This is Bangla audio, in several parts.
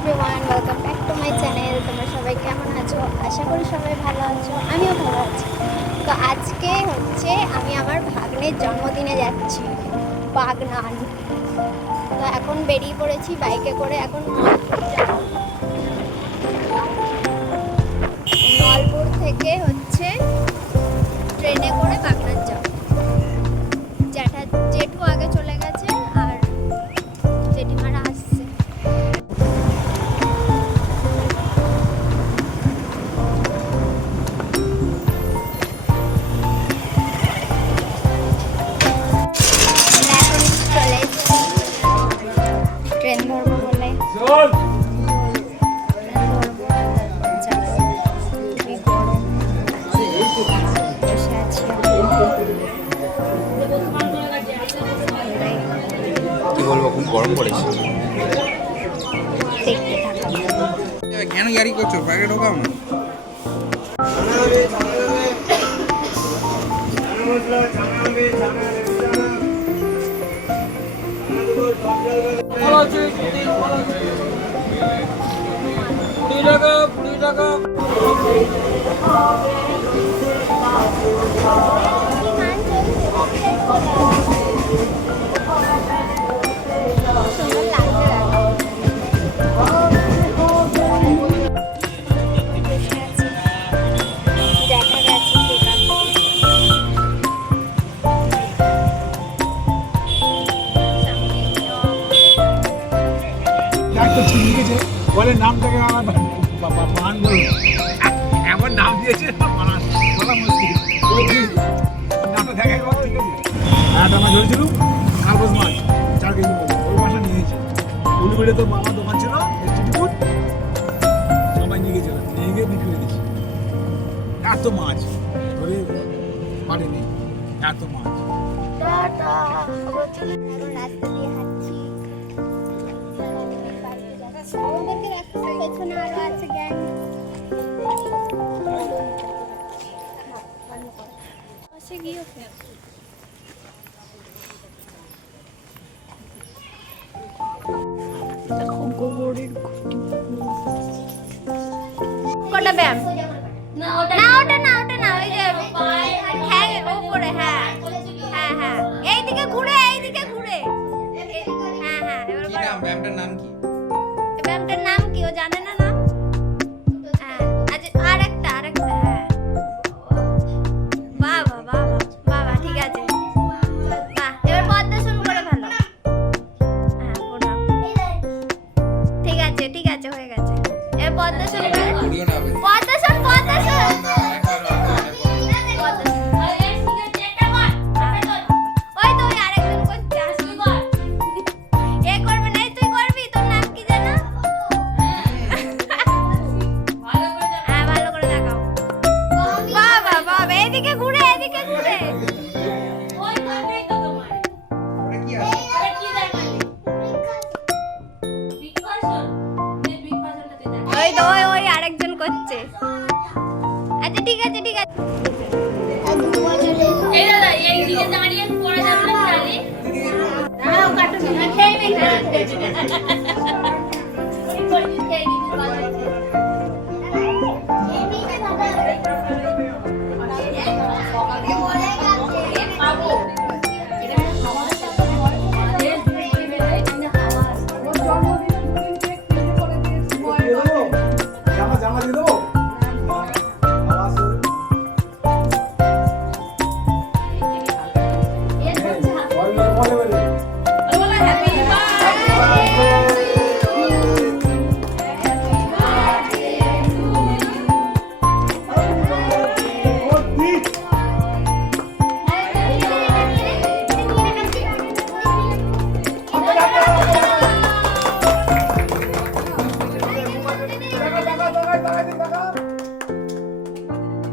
Everyone, welcome back to my channel. তোমরা সবাই কেমন আছো? আশা করি সবাই ভালো আছো, আমিও ভালো আছি। তো আজকে হচ্ছে আমি আমার ভাগ্নের জন্মদিনে যাচ্ছি বাগনান। তো এখন বেরিয়ে পড়েছি বাইকে করে, এখন নলপুর থেকে হচ্ছে ট্রেনে করে বাগনান যাব। জেঠু আগে চলে গেছে আর জেঠিমারা আসছে। ট্রেন ধরবো বলে খুবই গরম, বসে আছি। কি বলবো, খুব গরম পড়েছে। দেখতে থাকো। কেন গাড়ি করছো? বাইরে ঢোকাও না। সুন্দর লাগছে দেখো। বসে আছি, দেখা গেছে বলে নামটাকে আমার বানান বলল, এমন নাম দিয়েছে বলা মুশকিল। নামটা দেখাই বল, ঠিক আছে। একটা মাছ ধরেছিল, কাগজ মাছ 4 কেজি মতো, ওই মাছটা নিয়েছে। উলুবেড়ে তো মামার দোকান ছিল, ইনস্টিটিউট, সবাই নিয়ে গেছিলাম, নিয়ে গিয়ে বিক্রি করে দিয়েছি। এত মাছ ধরে পারেনি, এত মাছ। রাস্তা দিয়ে হাঁটছি, ওদেরকে রাখতে পেছনে আরো আছে গ্যাং। পাশে গিয়ে কটা ব্যায়াম না, ওটা না, ওই যে হ্যাঁ উপরে, হ্যাঁ হ্যাঁ হ্যাঁ, এইদিকে ঘুরে, হ্যাঁ হ্যাঁ। এবার কি নাম? ব্যায়ামটার নাম কি? ব্যায়ামটার নাম কি ও জানে না? হ্যাঁ আচ্ছা, আরেকটা, হ্যাঁ। বাবা ঠিক আছে। বাহ, এবার পদ্মাসন করে ভালো। হ্যাঁ প্রণাম। ঠিক আছে হয়ে গেছে। এবার পদ্মাসন করে, ভিডিও না হবে। পদ্মাসন ওই তো ওই আরেকজন করছে, আসবি কর। এ করবে না, তুই করবি? তোর নাম কি জানো? হ্যাঁ ভালো করে দেখাও। বাবা এদিকে ঘুরে। ওটা কি আছে? ওই তো ওই আরেকজন করছে। আচ্ছা ঠিক আছে। এই দাদা, এই দিকে দাঁড়িয়ে পড়া যাবে না খালি। দাঁড়াও, কাটুন না, খেয়ে নে। এই করে খেয়ে নিবি ভালো। খাবো। জামা দিয়ে দেবো।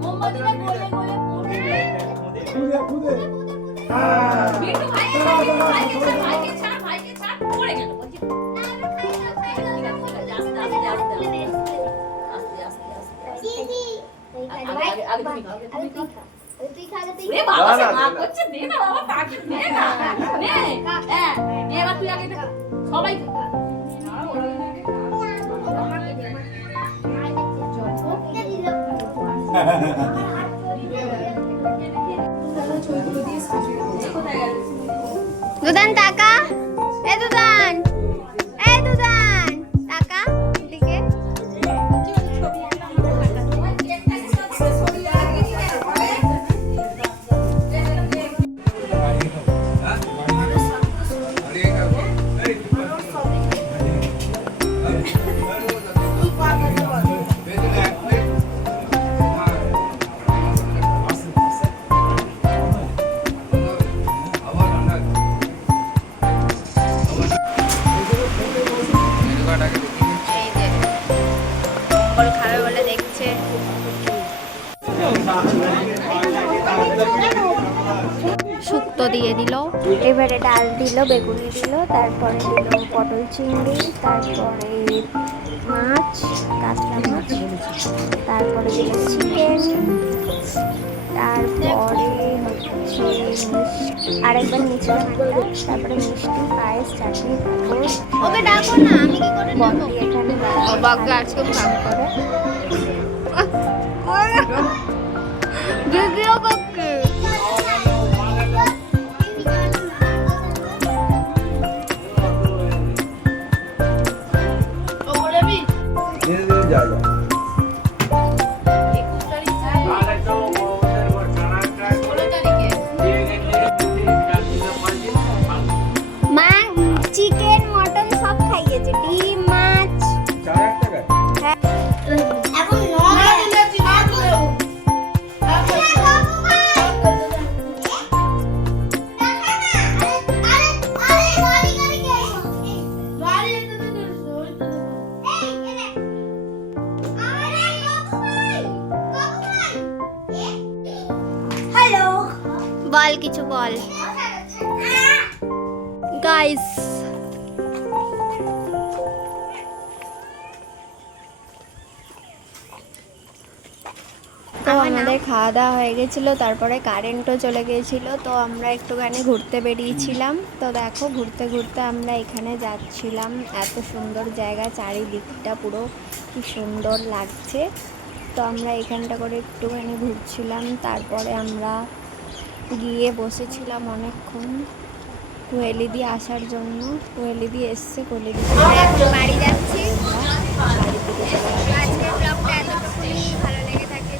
মোমবাতিটা গোলে গোলে পড়ে। খুদে বিট্টু ভাইকে ছাড়, পড়ে গেল। বলছি ঠিক আছে, আস্তে। তুই খাবে, ওরে বাবা, সে মা করছে, দে না বাবা, তাকে দে না। নে, হ্যাঁ, নে, এবার তুই আগে সবাই দুদান টাকা, এ দুদান, এ দুদান টাকা দিকে। এই যে কল খাবে বলে দেখছে। শুক্তো দিয়ে দিল, এবারে ডাল দিল, বেগুনি দিল, তারপরে দিল পটল চিংড়ি, তারপরে মাছ, কাতলা মাছ, তারপরে দিল চিকেন, তারপরে হচ্ছে আরেকবার নিচে তারপরে মিষ্টি, পায়েস, চাটনি, পাঁপড়। ওকে ডাকো না, আমি কি করে ডাকবো? এখানে বাবা আজকে কাম করে ভিডিও করতে। মা চিকেন মটন সব খাইয়েছে, ডিম মাছ। এখন হ্যালো বল, কিছু বল গাইস। তো আমাদের খাওয়া দাওয়া হয়ে গেছিলো, তারপরে কারেন্টও চলে গিয়েছিলো, তো আমরা একটুখানি ঘুরতে বেরিয়েছিলাম। তো দেখো ঘুরতে ঘুরতে আমরা এখানে যাচ্ছিলাম, এত সুন্দর জায়গা, চারিদিকটা পুরো কি সুন্দর লাগছে। তো আমরা এখানটা করে একটুখানি ঘুরছিলাম, তারপরে আমরা গিয়ে বসেছিলাম অনেকক্ষণ কোয়েলিদি আসার জন্য। কোয়েলিদি এসছে, কোয়েলিদি বাড়ি যাচ্ছি। আজকের ব্লগটা এতটুকুই, ভালো লেগে থাকে